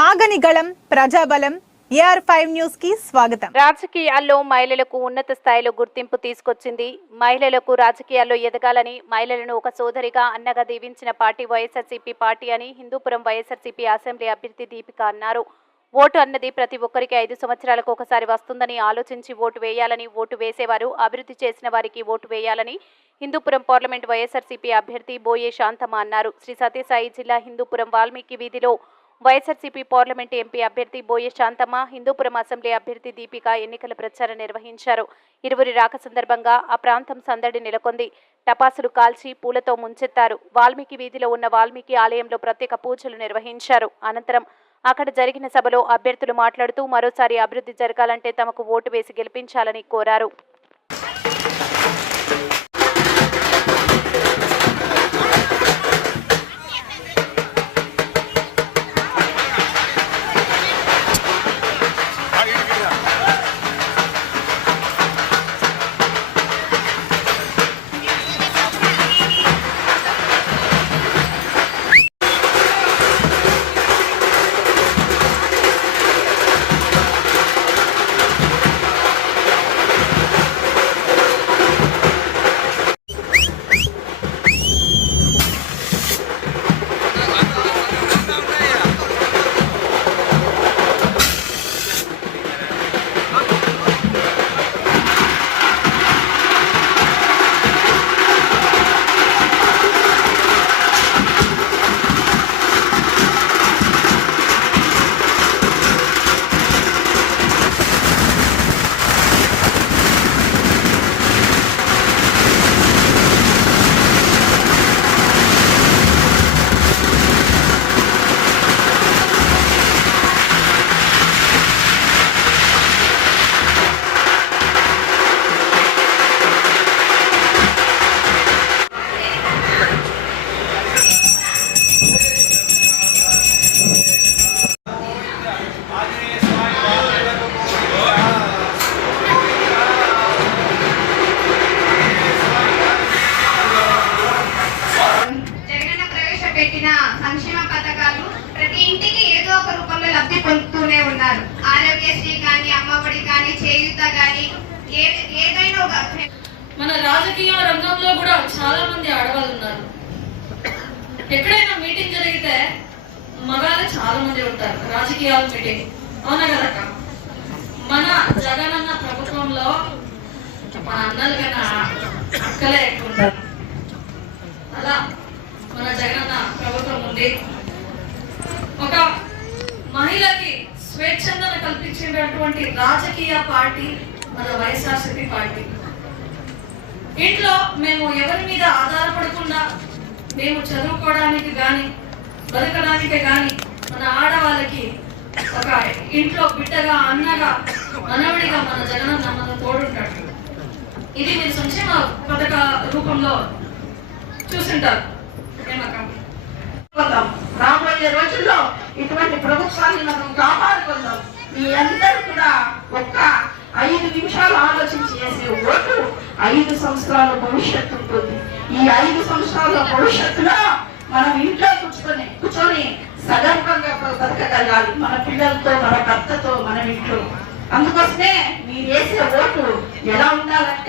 ఆగని గళం ప్రజాబలం AR5 news కి స్వాగతం. రాజకీయాల్లో మహిళలకు ఉన్నత స్థాయిలో గుర్తింపు తీసుకొచ్చింది. మహిళలకు రాజకీయాల్లో ఎదగాలని, మహిళలను ఒక సోదరిగా అన్నగా దీవించిన పార్టీ వైఎస్ఆర్సీపీ పార్టీ అని హిందూపురం వైఎస్ఆర్సీపీ అసెంబ్లీ అభ్యర్థి దీపిక అన్నారు. ఓటు అన్నది ప్రతి ఒక్కరికి 5 సంవత్సరాలకు ఒకసారి వస్తుందని ఆలోచించి ఓటు వేయాలని, ఓటు వేసేవారు అభివృద్ధి చేసిన వారికి ఓటు వేయాలని హిందూపురం పార్లమెంట్ వైఎస్ఆర్సీపీ అభ్యర్థి బోయే శాంతమ్మ అన్నారు. శ్రీ సత్యసాయి జిల్లా హిందూపురం వాల్మీకి వీధిలో వైఎస్ఆర్సీపీ పార్లమెంట్ ఎంపీ అభ్యర్థి బోయే శాంతమ్మ, హిందూపురం అసెంబ్లీ అభ్యర్థి దీపిక ఎన్నికల ప్రచారం నిర్వహించారు. ఇరువురి రాక సందర్భంగా ఆ ప్రాంతం సందడి నెలకొంది. టపాసులు కాల్చి పూలతో ముంచెత్తారు. వాల్మీకి వీధిలో ఉన్న వాల్మీకి ఆలయంలో ప్రత్యేక పూజలు నిర్వహించారు. అనంతరం అక్కడ జరిగిన సభలో అభ్యర్థులు మాట్లాడుతూ మరోసారి అభివృద్ధి జరగాలంటే తమకు ఓటు వేసి గెలిపించాలని కోరారు. సంక్షేమ పథకాలు ప్రతి ఇంటికి ఏదో ఒక రూపంలో లబ్ధి పొందుతూనే ఉన్నారు. ఆరోగ్యశ్రీ కానీ, అమ్మఒడి కానీ, చేయూత కానీ ఏదైనా మన రాజకీయ రంగంలో కూడా చాలా మంది ఆడవాళ్ళు ఉన్నారు. ఎక్కడైనా మీటింగ్ జరిగితే మగాళ్ళు చాలా మంది ఉంటారు. రాజకీయాల మీటింగ్ అవునా కదా. మన జగనన్న ప్రభుత్వంలో మన అన్నలు కన్నా అక్కలే ఎక్కువ ఉంటారు. అలా మన జగనన్న ప్రభుత్వం ఉంది. ఒక మహిళకి స్వేచ్ఛను కల్పించేటటువంటి రాజకీయ పార్టీ మన వైఎస్ఆర్సీపీ పార్టీ. ఇంట్లో మేము ఎవరి మీద ఆధారపడకుండా మేము చదువుకోవడానికి కానీ, బతకడానికి కానీ మన ఆడవాళ్ళకి ఒక ఇంట్లో బిడ్డగా, అన్నగా, మనవడిగా మన జగనన్న మన తోడుంటాడు. ఇది మీరు సంక్షేమ పథక రూపంలో చూసింటారు. రాబోయే రోజుల్లో ఇటువంటి ప్రభుత్వాన్ని మనం కాపాడుకుందాం. మీ అందరూ కూడా ఒక్క 5 నిమిషాలు ఆలోచించి చేసే ఓటు 5 సంవత్సరాల భవిష్యత్తు ఉంటుంది. ఈ 5 సంవత్సరాల భవిష్యత్తులో మనం ఇంట్లో కూర్చొని సగర్వంగా బతకగలగాలి. మన పిల్లలతో, మన భర్తతో, మన ఇంట్లో. అందుకోసమే మీరు వేసే ఓటు ఎలా ఉండాలంటే